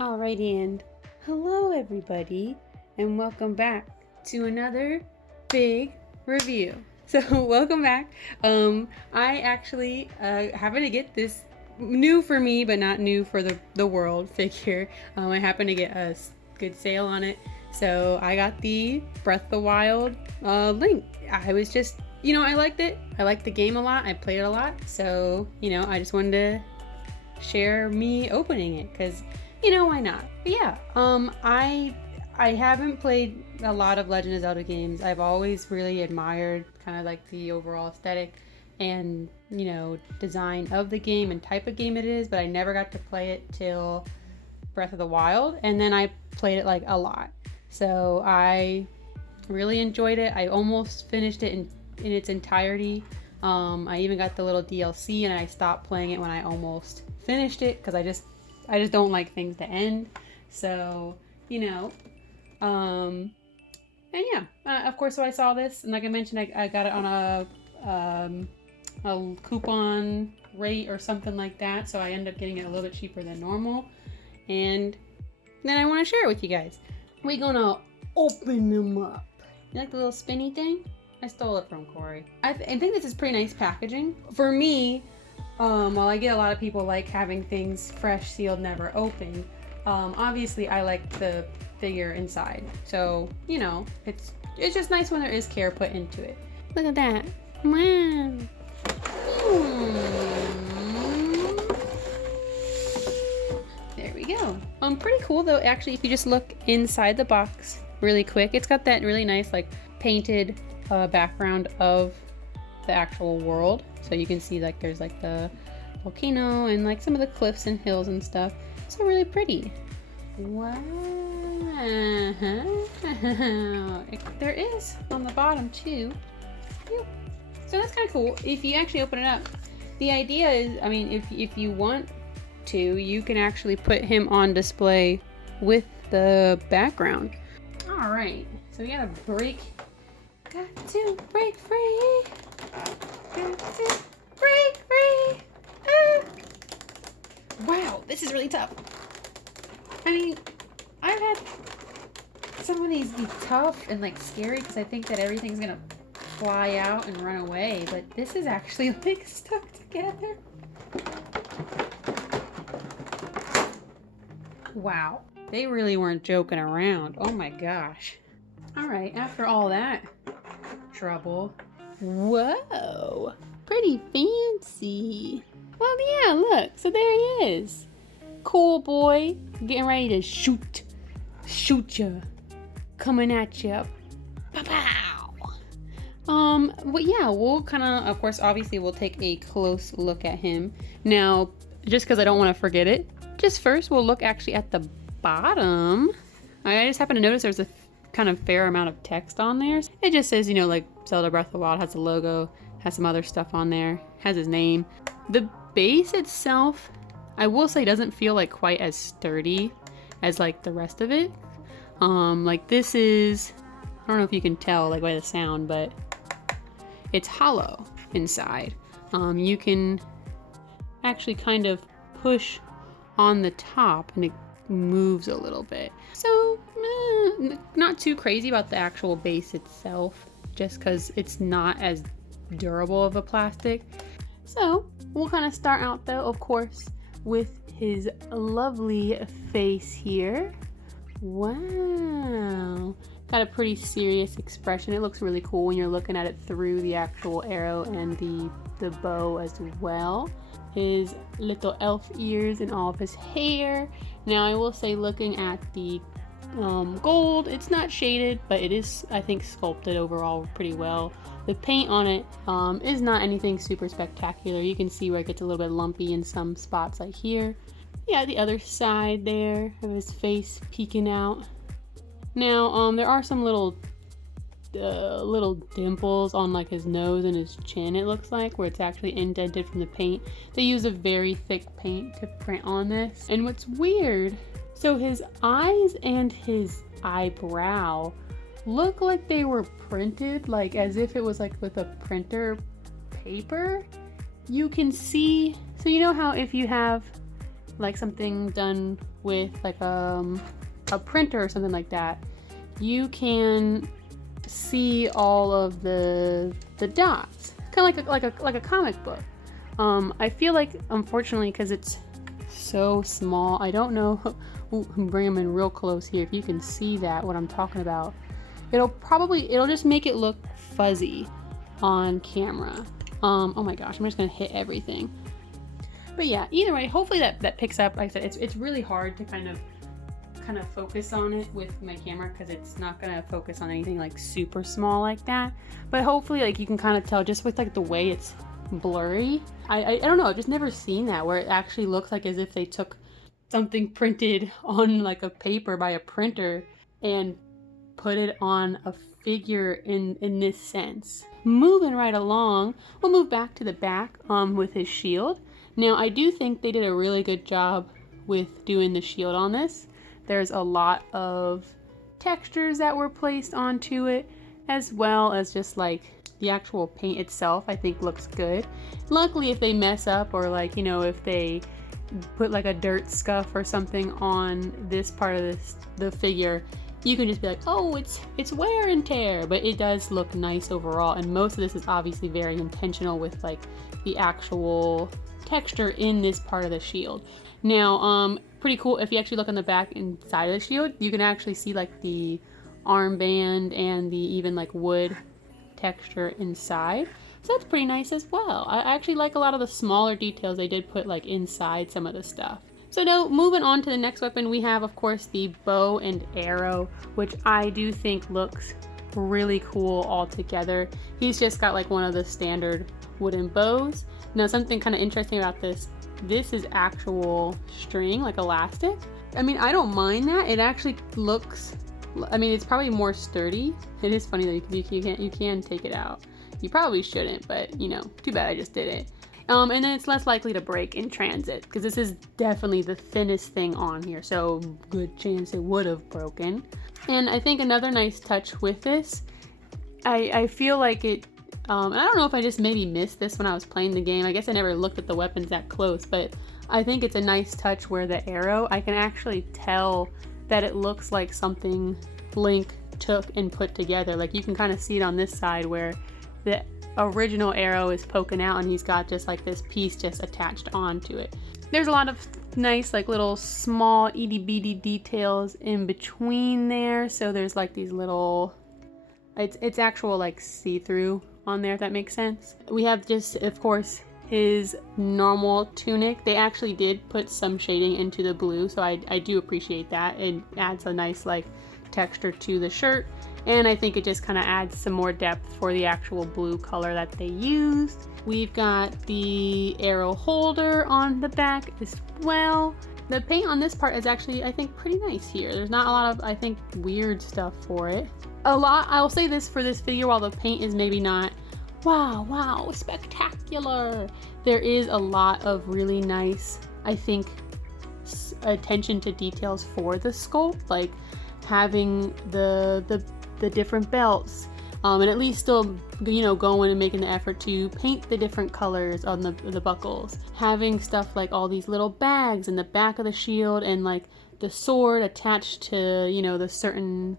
Alrighty, and hello everybody, and welcome back to another big review. So welcome back. I actually happened to get this new for me, but not new for the world figure. I happened to get a good sale on it, so I got the Breath of the Wild link. I was just, I liked it. I liked the game a lot. I played it a lot, so I just wanted to share me opening it because. Why not? But yeah, I haven't played a lot of Legend of Zelda games. I've always really admired kind of like the overall aesthetic and, design of the game and type of game it is, but I never got to play it till Breath of the Wild, and then I played it like a lot. So I really enjoyed it. I almost finished it in its entirety. I even got the little DLC, and I stopped playing it when I almost finished it because I just don't like things to end. So, and yeah, of course, so I saw this, and like I mentioned, I got it on a coupon rate or something like that. So I ended up getting it a little bit cheaper than normal. And then I want to share it with you guys. We're gonna open them up. You like the little spinny thing? I stole it from Corey. I think this is pretty nice packaging. For me, while I get a lot of people like having things fresh, sealed, never opened, obviously I like the figure inside. So, it's just nice when there is care put into it. Look at that. Wow. There we go. Pretty cool though, actually, if you just look inside the box really quick. It's got that really nice, like, painted background of the actual world. So you can see like there's like the volcano and like some of the cliffs and hills and stuff. So really pretty. Wow. There is on the bottom too. So that's kind of cool. If you actually open it up, the idea is, I mean, if you want to, you can actually put him on display with the background. All right. So we gotta got to break free. Got to break free. Wow, this is really tough. I mean, I've had some of these be tough and like scary because I think that everything's gonna fly out and run away, but this is actually like stuck together. Wow, they really weren't joking around. Oh my gosh. All right, after all that trouble. Whoa, pretty fancy. Well, yeah, look, so there he is. Cool boy, getting ready to shoot ya, coming at ya. Pow! But yeah, we'll kind of course, obviously we'll take a close look at him. Now, just because I don't want to forget it, just first we'll look actually at the bottom. I just happened to notice there's a kind of fair amount of text on there. It just says, like Zelda Breath of the Wild, has the logo, has some other stuff on there, has his name. The base itself, I will say, doesn't feel like quite as sturdy as like the rest of it. Like this is, I don't know if you can tell like by the sound, but it's hollow inside. You can actually kind of push on the top and it moves a little bit. So not too crazy about the actual base itself, just because it's not as durable of a plastic. So we'll kind of start out though, of course, with his lovely face here. Wow, got a pretty serious expression. It looks really cool when you're looking at it through the actual arrow and the bow as well. His little elf ears and all of his hair. Now I will say, looking at the gold, it's not shaded, but it is, I think, sculpted overall pretty well. The paint on it is not anything super spectacular. You can see where it gets a little bit lumpy in some spots, like here. Yeah, the other side there of his face peeking out. Now there are some little dimples on like his nose and his chin, it looks like, where it's actually indented from the paint. They use a very thick paint to print on this. And what's weird, so his eyes and his eyebrow look like they were printed, like as if it was like with a printer paper. You can see, so you know how if you have like something done with like a printer or something like that, you can see all of the dots, kind of like a comic book. I feel like, unfortunately, because it's so small, I don't know. Ooh, bring them in real close here. If you can see that, what I'm talking about, it'll just make it look fuzzy on camera. Oh my gosh, I'm just gonna hit everything. But yeah, either way, hopefully that picks up. Like I said, it's really hard to kind of focus on it with my camera because it's not gonna focus on anything like super small like that. But hopefully, like, you can kind of tell just with like the way it's blurry. I don't know, I've just never seen that where it actually looks like as if they took something printed on like a paper by a printer and put it on a figure in this sense. Moving right along, we'll move back to the back with his shield. Now, I do think they did a really good job with doing the shield on this. There's a lot of textures that were placed onto it, as well as just like the actual paint itself, I think looks good. Luckily, if they mess up, or like, you know, if they put like a dirt scuff or something on this part of the figure, you can just be like, oh, it's wear and tear, but it does look nice overall. And most of this is obviously very intentional with like the actual texture in this part of the shield. Now, pretty cool, if you actually look on the back inside of the shield, you can actually see like the armband and the even like wood texture inside. So that's pretty nice as well. I actually like a lot of the smaller details they did put like inside some of the stuff. So now, moving on to the next weapon, we have, of course, the bow and arrow, which I do think looks really cool all together. He's just got like one of the standard wooden bows. Now, something kind of interesting about this is actual string, like elastic. I mean, I don't mind that. It actually looks, I mean, it's probably more sturdy. It is funny though, because you can take it out. You probably shouldn't, but you know, too bad I just did it. And then it's less likely to break in transit, because this is definitely the thinnest thing on here, so good chance it would have broken. And I think another nice touch with this, I feel like it, and I don't know if I just maybe missed this when I was playing the game. I guess I never looked at the weapons that close, but I think it's a nice touch where the arrow, I can actually tell that it looks like something Link took and put together. Like, you can kind of see it on this side where the original arrow is poking out and he's got just like this piece just attached onto it. There's a lot of nice like little small itty bitty details in between there. So there's like these little, it's actual like see-through on there, if that makes sense. We have just, of course, his normal tunic. They actually did put some shading into the blue, so I do appreciate that. It adds a nice like texture to the shirt. And I think it just kind of adds some more depth for the actual blue color that they used. We've got the arrow holder on the back as well. The paint on this part is actually, I think, pretty nice here. There's not a lot of, I think, weird stuff for it. I'll say this for this figure, while the paint is maybe not, wow, spectacular, there is a lot of really nice, I think, attention to details for the sculpt, like having the different belts, and at least still, you know, going and making the effort to paint the different colors on the buckles. Having stuff like all these little bags in the back of the shield, and like the sword attached to, you know, the certain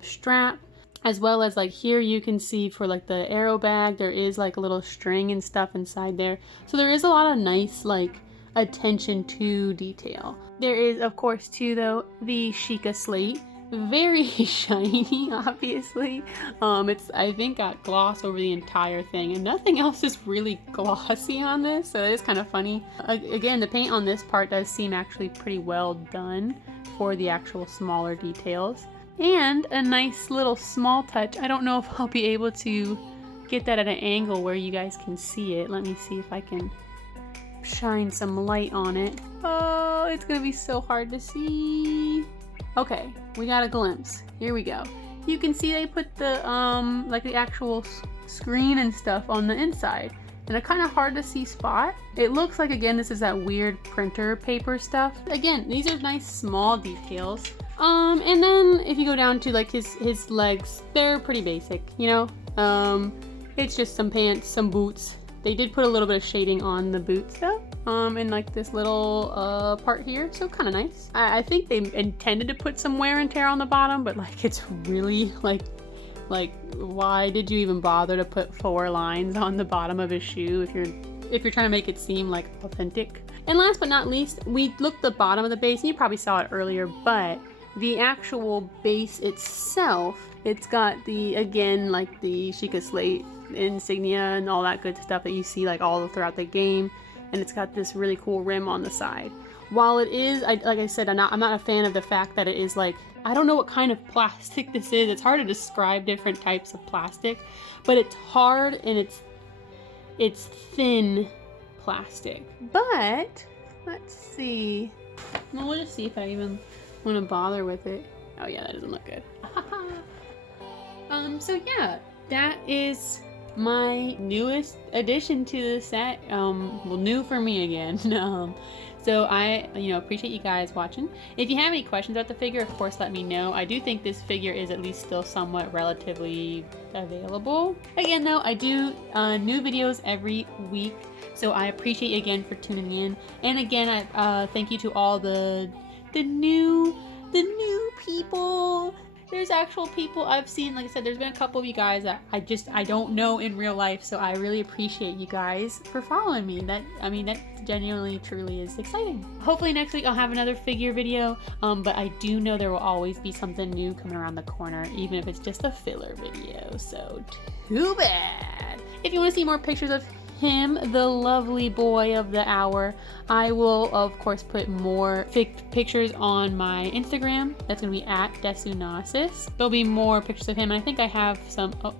strap, as well as like here you can see for like the arrow bag, there is like a little string and stuff inside there. So there is a lot of nice like attention to detail. There is, of course, too, though, the Sheikah slate. Very shiny, obviously. It's, I think, got gloss over the entire thing, and nothing else is really glossy on this, so it is kind of funny. Again, the paint on this part does seem actually pretty well done for the actual smaller details. And a nice little small touch. I don't know if I'll be able to get that at an angle where you guys can see it. Let me see if I can shine some light on it. Oh, it's gonna be so hard to see. Okay, we got a glimpse. Here we go. You can see they put the like the actual screen and stuff on the inside, and a kind of hard to see spot. It looks like, again, this is that weird printer paper stuff. Again, these are nice small details. And then if you go down to like his legs, they're pretty basic, you know. It's just some pants, some boots. They did put a little bit of shading on the boots though. in like this little part here, so kind of nice. I think they intended to put some wear and tear on the bottom, but like it's really like why did you even bother to put 4 lines on the bottom of his shoe if you're trying to make it seem like authentic? And last but not least, we looked at the bottom of the base, and you probably saw it earlier, but the actual base itself, it's got the, again, like the Sheikah Slate insignia and all that good stuff that you see like all throughout the game, and it's got this really cool rim on the side. While it is, like I said, I'm not a fan of the fact that it is like, I don't know what kind of plastic this is. It's hard to describe different types of plastic, but it's hard and it's thin plastic. But let's see. Well, we'll just see if I even want to bother with it. Oh yeah, that doesn't look good. So yeah, that is my newest addition to the set. Well, new for me again. So I, appreciate you guys watching. If you have any questions about the figure, of course, let me know. I do think this figure is at least still somewhat relatively available. Again, though, I do new videos every week, so I appreciate you again for tuning in. And again, I thank you to all the new people. There's actual people I've seen. Like I said, there's been a couple of you guys that I don't know in real life, so I really appreciate you guys for following me. That genuinely, truly is exciting. Hopefully next week I'll have another figure video, but I do know there will always be something new coming around the corner, even if it's just a filler video, so too bad. If you want to see more pictures of him, the lovely boy of the hour, I will of course put more pictures on my Instagram. That's gonna be at Desunasis. There'll be more pictures of him, and I think I have some, oh,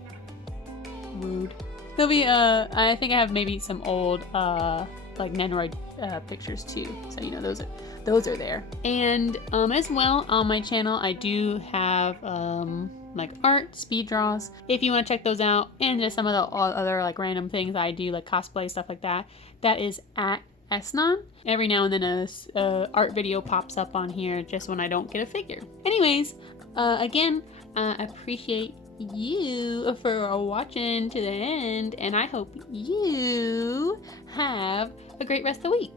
rude. There'll be I think I have maybe some old like Nendoroid pictures too, so those are there. And as well on my channel I do have like art, speed draws, if you want to check those out, and just some of the other like random things I do, like cosplay, stuff like that. That is at Esnon. Every now and then a art video pops up on here just when I don't get a figure. Anyways, again, I appreciate you for watching to the end, and I hope you have a great rest of the week.